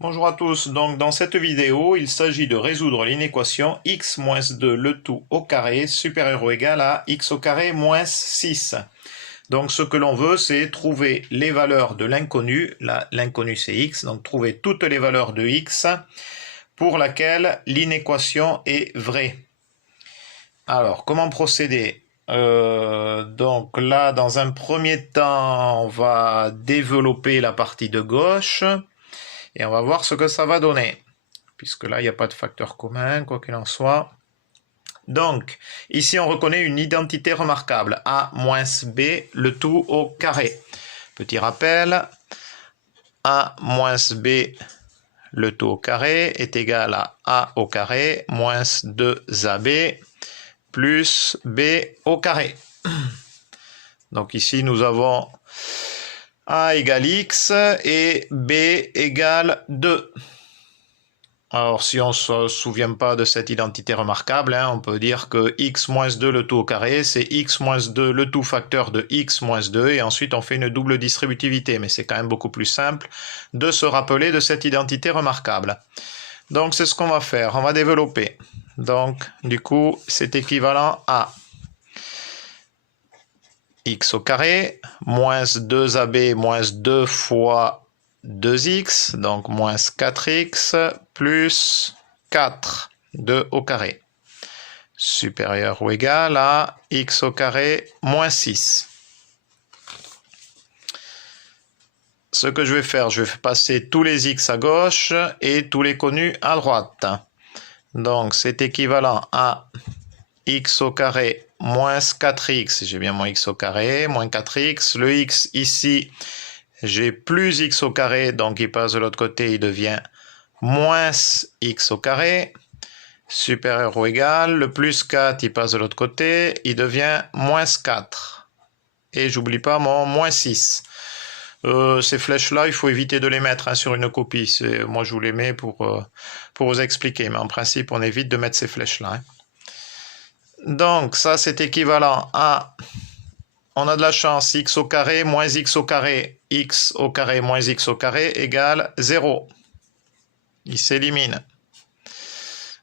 Bonjour à tous, donc dans cette vidéo, il s'agit de résoudre l'inéquation x moins 2 le tout au carré supérieur ou égal à x au carré moins 6. Donc ce que l'on veut, c'est trouver les valeurs de l'inconnu, l'inconnu c'est x, donc trouver toutes les valeurs de x pour laquelle l'inéquation est vraie. Alors, comment procéder? Donc là, dans un premier temps, on va développer la partie de gauche. Et on va voir ce que ça va donner, puisque là, il n'y a pas de facteur commun, quoi qu'il en soit. Donc, ici, on reconnaît une identité remarquable, a moins b, le tout au carré. Petit rappel, a moins b, le tout au carré, est égal à a au carré, moins 2ab, plus b au carré. Donc ici, nous avons a égale x et b égale 2. Alors, si on ne se souvient pas de cette identité remarquable, on peut dire que x moins 2 le tout au carré, c'est x moins 2 le tout facteur de x moins 2, et ensuite on fait une double distributivité, mais c'est quand même beaucoup plus simple de se rappeler de cette identité remarquable. Donc, c'est ce qu'on va faire, on va développer. Donc, du coup, c'est équivalent à x au carré, moins 2ab, moins 2 fois 2x, donc moins 4x, plus 4, 2 au carré, supérieur ou égal à x au carré, moins 6. Ce que je vais faire, je vais passer tous les x à gauche et tous les connus à droite. Donc, c'est équivalent à x au carré moins 4x, j'ai bien mon x au carré, moins 4x, le x ici, j'ai plus x au carré, donc il passe de l'autre côté, il devient moins x au carré, supérieur ou égal, le plus 4, il passe de l'autre côté, il devient moins 4. Et j'oublie pas mon moins 6. Ces flèches-là, il faut éviter de les mettre sur une copie. Moi, je vous les mets pour vous expliquer, mais en principe, on évite de mettre ces flèches-là. Donc, ça, c'est équivalent à, on a de la chance, x au carré moins x au carré moins x au carré égale 0. Il s'élimine.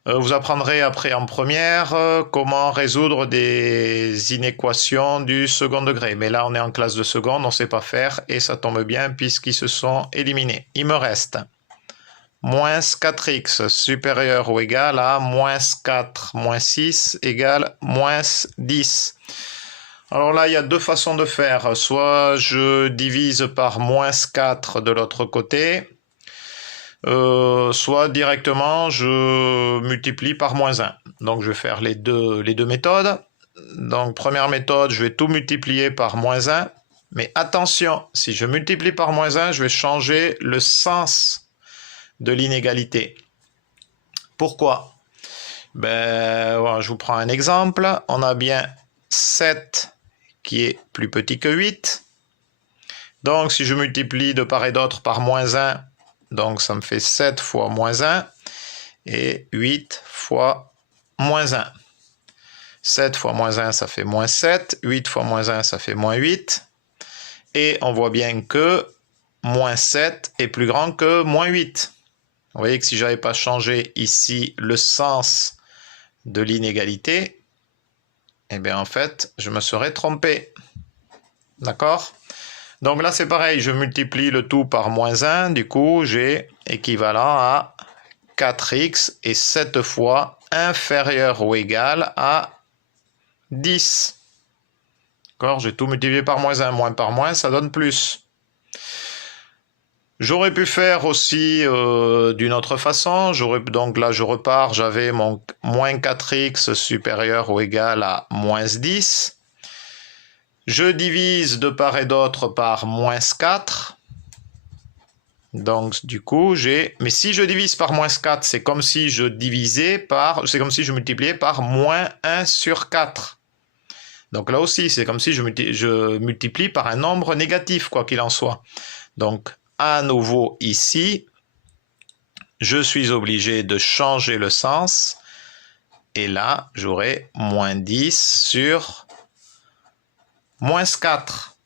Vous apprendrez après en première comment résoudre des inéquations du second degré. Mais là, on est en classe de seconde, on ne sait pas faire, et ça tombe bien puisqu'ils se sont éliminés. Il me reste moins 4x supérieur ou égal à moins 4 moins 6 égale moins 10. Alors là, il y a deux façons de faire. Soit je divise par moins 4 de l'autre côté, soit directement je multiplie par moins 1. Donc je vais faire les deux méthodes. Donc première méthode, je vais tout multiplier par moins 1. Mais attention, si je multiplie par moins 1, je vais changer le sens de l'inégalité. Pourquoi? Voilà, je vous prends un exemple. On a bien 7 qui est plus petit que 8. Donc, si je multiplie de part et d'autre par moins 1, donc ça me fait 7 fois moins 1 et 8 fois moins 1. 7 fois moins 1, ça fait moins 7. 8 fois moins 1, ça fait moins 8. Et on voit bien que moins 7 est plus grand que moins 8. Vous voyez que si je n'avais pas changé ici le sens de l'inégalité, eh bien en fait, je me serais trompé. D'accord? Donc là, c'est pareil, je multiplie le tout par moins 1, du coup, j'ai équivalent à 4x et 7 fois inférieur ou égal à 10. D'accord? J'ai tout multiplié par moins 1, moins par moins, ça donne plus. J'aurais pu faire aussi d'une autre façon. Donc là, je repars, j'avais mon moins 4x supérieur ou égal à moins 10. Je divise de part et d'autre par moins 4. Donc, du coup, mais si je divise par moins 4, c'est comme si je multipliais par moins 1 sur 4. Donc là aussi, c'est comme si je multiplie par un nombre négatif, quoi qu'il en soit. Donc, à nouveau ici, je suis obligé de changer le sens. Et là, j'aurai moins 10 sur moins 4.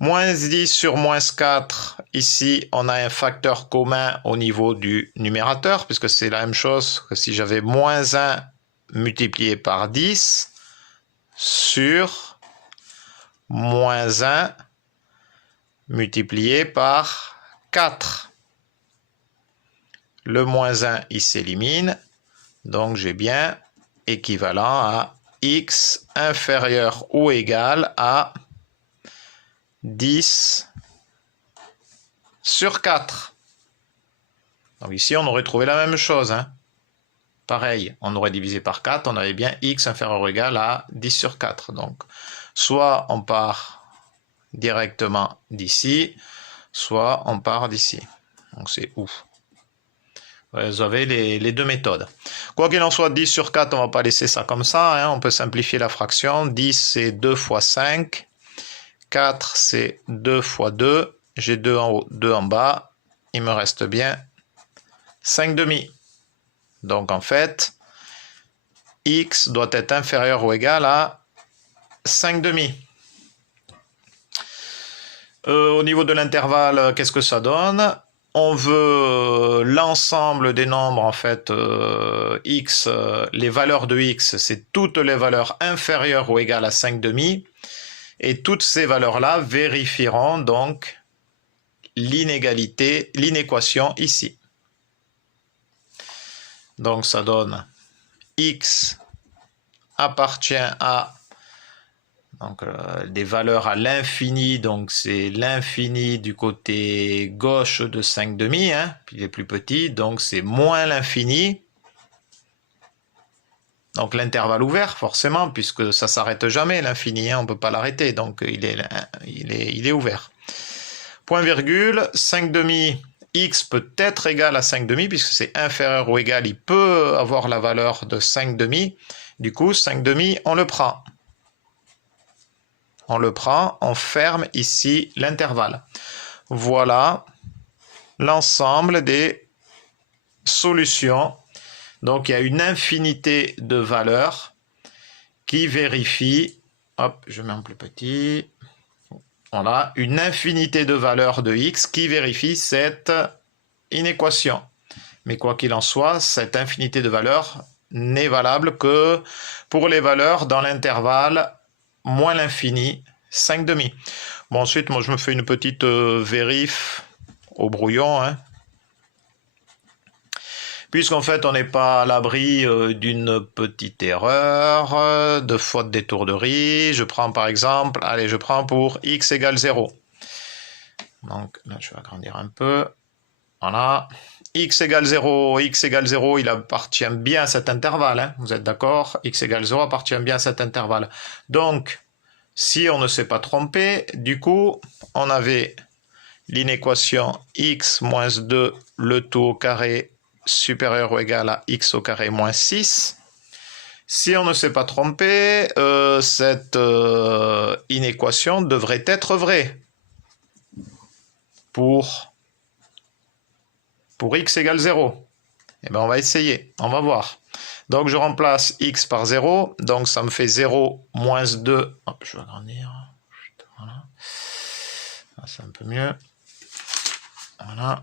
Moins 10 sur moins 4, ici, on a un facteur commun au niveau du numérateur, puisque c'est la même chose que si j'avais moins 1 multiplié par 10 sur moins 1 multiplié par 4. Le moins 1, il s'élimine, donc j'ai bien équivalent à x inférieur ou égal à 10 sur 4. Donc ici, on aurait trouvé la même chose. Hein. Pareil, on aurait divisé par 4, on avait bien x inférieur ou égal à 10 sur 4. Donc, soit on part directement d'ici, soit on part d'ici. Donc c'est ouf. Vous avez les deux méthodes. Quoi qu'il en soit, 10 sur 4, on ne va pas laisser ça comme ça. Hein. On peut simplifier la fraction. 10, c'est 2 fois 5. 4, c'est 2 fois 2. J'ai 2 en haut, 2 en bas. Il me reste bien 5 demi. Donc en fait, x doit être inférieur ou égal à 5 demi. Au niveau de l'intervalle, qu'est-ce que ça donne? On veut l'ensemble des nombres, en fait, x, les valeurs de x, c'est toutes les valeurs inférieures ou égales à 5 demi. Et toutes ces valeurs-là vérifieront donc l'inégalité, l'inéquation ici. Donc ça donne x appartient à donc, des valeurs à l'infini, donc c'est l'infini du côté gauche de 5 demi, hein, puis il est plus petit, donc c'est moins l'infini. Donc l'intervalle ouvert, forcément, puisque ça ne s'arrête jamais, l'infini, hein, on ne peut pas l'arrêter, donc il est ouvert. Point virgule, 5 demi, x peut être égal à 5 demi, puisque c'est inférieur ou égal, il peut avoir la valeur de 5 demi. Du coup, 5 demi, on le prend. On le prend, on ferme ici l'intervalle. Voilà l'ensemble des solutions. Donc, il y a une infinité de valeurs qui vérifient, hop, je mets un plus petit, voilà, une infinité de valeurs de x qui vérifient cette inéquation. Mais quoi qu'il en soit, cette infinité de valeurs n'est valable que pour les valeurs dans l'intervalle moins l'infini, 5 demi. Bon, ensuite, moi, je me fais une petite vérif au brouillon, hein. Puisqu'en fait, on n'est pas à l'abri d'une petite erreur, de faute d'étourderie. Je prends par exemple, allez, je prends pour x égale 0. Donc là, je vais agrandir un peu. Voilà. X égale 0, x égale 0, il appartient bien à cet intervalle. Hein. Vous êtes d'accord? X égale 0 appartient bien à cet intervalle. Donc, si on ne s'est pas trompé, du coup, on avait l'inéquation x moins 2, le tout au carré, supérieur ou égal à x au carré moins 6. Si on ne s'est pas trompé, cette inéquation devrait être vraie pour x égale 0. Eh bien, on va essayer, on va voir. Donc, je remplace x par 0, donc ça me fait 0 moins 2. Hop, je vais agrandir. Voilà. C'est un peu mieux. Voilà.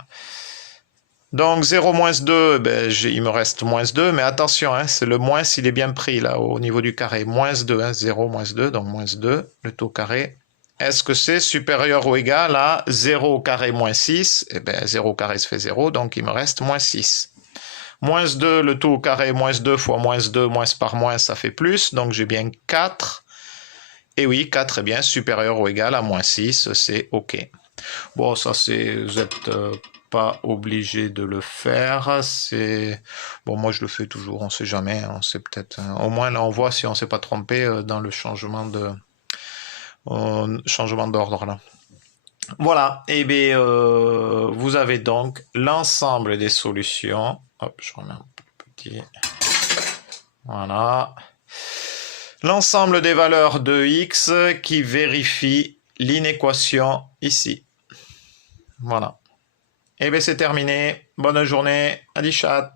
Donc 0 moins 2, ben, il me reste moins 2, mais attention, hein, c'est le moins s'il est bien pris là au niveau du carré. Moins 2, hein, 0 moins 2, donc moins 2, le tout au carré. Est-ce que c'est supérieur ou égal à 0 au carré moins 6? Eh bien 0 au carré se fait 0, donc il me reste moins 6. Moins 2, le tout au carré, moins 2 fois moins 2, moins par moins, ça fait plus, donc j'ai bien 4. Et oui, 4 est bien supérieur ou égal à moins 6, c'est OK. Bon, ça c'est, vous êtes pas obligé de le faire, c'est bon, moi je le fais toujours, on sait jamais, on sait peut-être, au moins là on voit si on s'est pas trompé dans le changement d'ordre là. Voilà, et bien vous avez donc l'ensemble des solutions. Hop, je remets un peu petit. Voilà. L'ensemble des valeurs de x qui vérifient l'inéquation ici. Voilà. Et bien c'est terminé. Bonne journée. Adi chat.